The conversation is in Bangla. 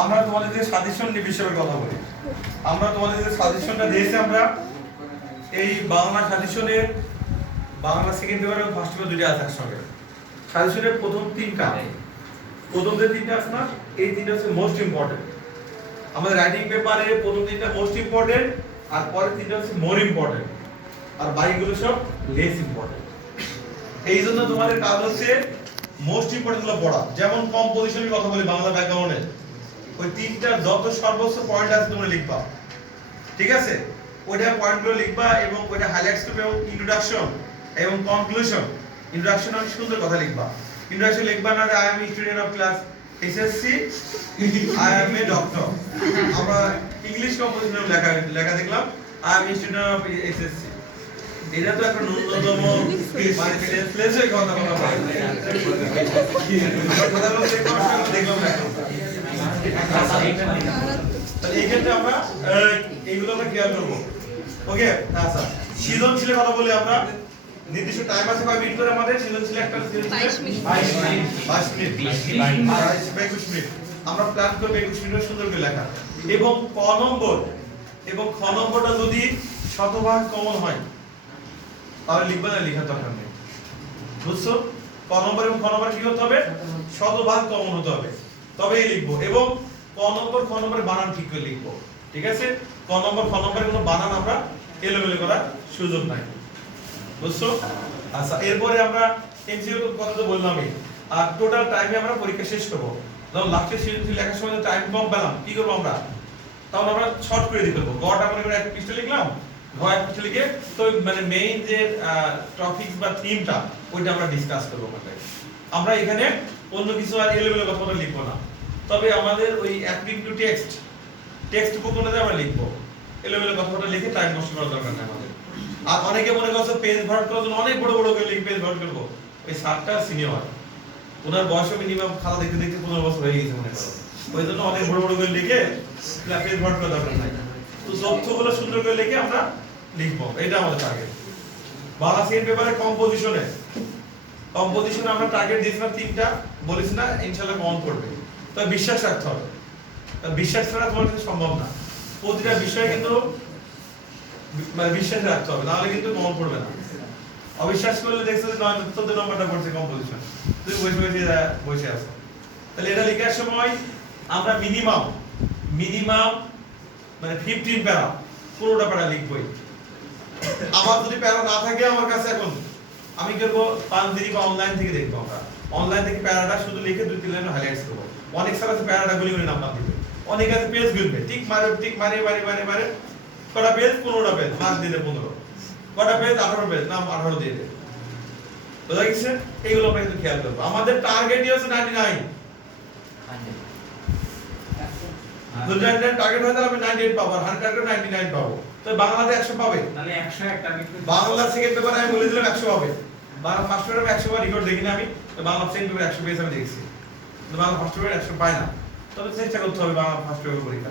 আমরা তোমাদের যে সাজেশন নিয়ে বিষয়ে কথা বলি। আমরা তোমাদের যে সাজেশনটা দিয়েছি আমরা এই বাংলা সাজেশনের বাংলা সেকেন্ড পেপার এবং ফার্স্ট পেপার দুটো আছে একসঙ্গে। সাজেশনের প্রথম যে তিনটা আছে না, এই তিনটা হচ্ছে মোস্ট ইম্পর্টেন্ট। আমাদের রাইটিং পেপারে প্রথম তিনটা মোস্ট ইম্পর্টেন্ট, আর পরের তিনটা হচ্ছে মোর ইম্পর্টেন্ট, আর বাকিগুলো সব লেস ইম্পর্টেন্ট। এই জন্য তোমাদের কাজ হচ্ছে মোস্ট ইম্পর্টেন্ট গুলো পড়া। যেমন কম্পোজিশনের কথা বলি বাংলা ব্যাকরণে, ওই তিনটা যত সর্বোচ্চ পয়েন্ট আছে তোমরা লিখবা, ঠিক আছে? ওইটা পয়েন্টগুলো লিখবা এবং ওইটা হাইলাইটস করবে, এবং ইন্ট্রোডাকশন এবং কনক্লুশন। ইন্ট্রোডাকশন অনেক সুন্দর কথা লিখবা। ইন্ট্রোডাকশন লিখবা না I am student of class SSC, I M a doctor. আমরা ইংলিশ কম্পোজিশন লেখা দেখলাম I am student of SSC. এটা তো একটা ন্যূনতম মানে সেন্সলেস হয়ে কথা বলা হয়। কথা বলতে কষ্ট দেখলাম না। তাহলে এই ক্ষেত্রে আমরা এইগুলো আমরা ক্লিয়ার করব। ওকে, আচ্ছা সৃজনশীলের কথা বলি আমরা। নির্দিষ্ট টাইম আছে কয় মিনিট করে আমাদের সৃজনশীল? একটা 22 মিনিট 22 মিনিট। আমরা প্ল্যান করব 21 মিনিট সুন্দর করে লেখা। এবং ক নম্বর এবং খ নম্বরটা যদি শতভাগ কমন হয় তাহলে লিখবা না, লেখার দরকার নেই। বুঝছো? ক নম্বর এবং খ নম্বর কি হতে হবে? শতভাগ কমন হতে হবে, তবেই লিখবো। এবং ক নম্বর খ নম্বরের বানান ঠিক করে লিখবো, ঠিক আছে? ক নম্বর খ নম্বরের কোনো বানান আমরা এলোমেলো করার সুযোগ নাই। বুঝছো? আচ্ছা, এরপরে আমরা এমসিকিউ কথা তো বললামই। আর টোটাল টাইমে আমরা পরীক্ষা শেষ করব। যখন লাস্টে সৃজনশীল লেখার সময় টাইম কম পেলাম, কি করব আমরা? তখন আমরা শর্ট করে দিতে পারবো। গটা মনে করে এক পৃষ্ঠা লিখলাম, ঘ এক পৃষ্ঠা লিখে তো মানে মেইন যে টপিকস বা থিমটা ওইটা আমরা ডিসকাস করব ওখানে। আমরা এখানে অন্য কিছু আর এলোমেলো কথা লিখবো না। তবে আমাদের ওই অ্যাক্টিং টু টেক্সট বুক অনুযায়ী আমরা লিখবো। এলোমেলো কথাটা লিখে টাইম নষ্ট করার দরকার নেই আমাদের। আর অনেকে মনে করছে পেজ ভরাট করার জন্য অনেক বড় বড় করে লিখে পেজ ভরাট করবো। ওই স্যারটা সিনিয়র, ওনার বয়স মিনিমাম খাতা দেখতে দেখতে 15 বছর হয়ে গেছে মনে করো। ওই জন্য অনেক বড় বড় করে লিখে পেজ ভরাট করার দরকার নাই। তো তথ্যগুলো সুন্দর করে লিখে আমরা লিখবো, এটা আমাদের টার্গেট। বাংলা সেকেন্ড পেপারে কম্পোজিশনে আমরা টার্গেট দিয়েছিলাম 3টা, বলিস না ইনশাআল্লাহ কমন করবে। তবে বিশ্বাস রাখতে হবে, বিশ্বাস ছাড়া তোমার কিছু সম্ভব না। প্রতিটা বিষয়ে কিন্তু মানে বিশ্বাস রাখতে হবে, নাহলে কিন্তু কমন পড়বে না। অবিশ্বাস করলে দেখছো যে 14 নম্বরটা পড়ছে কম্পোজিশন, তুমি বসে আছো। তাহলে এটা লেখার সময় আমরা মিনিমাম মানে 15 প্যারা, পুরোটা প্যারা লিখবই। আমার যদি প্যারা না থাকে আমার কাছে, এখন আমি করব 5 দিন বা অনলাইন থেকে দেখবো। আমরা অনলাইন থেকে প্যারাটা শুধু লিখে 2-3 লাইন হাইলাইটস করব। অনেক স্যার আছে প্যারাটা গুলি করে নাম্বার দিবে, অনেক আছে পেজ গুলবে, টিক মারে কটা পেজ? 15টা পেজ, মার্ক দিলে 15। কটা পেজ? 18 পেজ, নাম 18 দিয়ে দেবে। বুঝা গেছে? এইগুলো আমরা কিন্তু খেয়াল করব। আমাদের টার্গেটই হচ্ছে 99। যদি 99 টার্গেট হয় তাহলে আমি 98 পাবো, আর 100 টার্গেট 99 পাবো। তো বাংলাতে 100 পাবে, তাহলে 100 এক টার্গেট। বাংলা সেকেন্ড পেপারে আমি বলে দিলাম 100 পাবে। বাংলা ফার্স্ট পেপারে 100 বার রেকর্ড দেখি না আমি, তো বাংলা সেকেন্ড পেপারে 100 পেজ আমি দেখছি। তো বাংলা ফার্স্ট পেপারে 100 পায় না। তবে চেষ্টা করতে হবে বাংলা ফার্স্ট পেপার পরীক্ষা।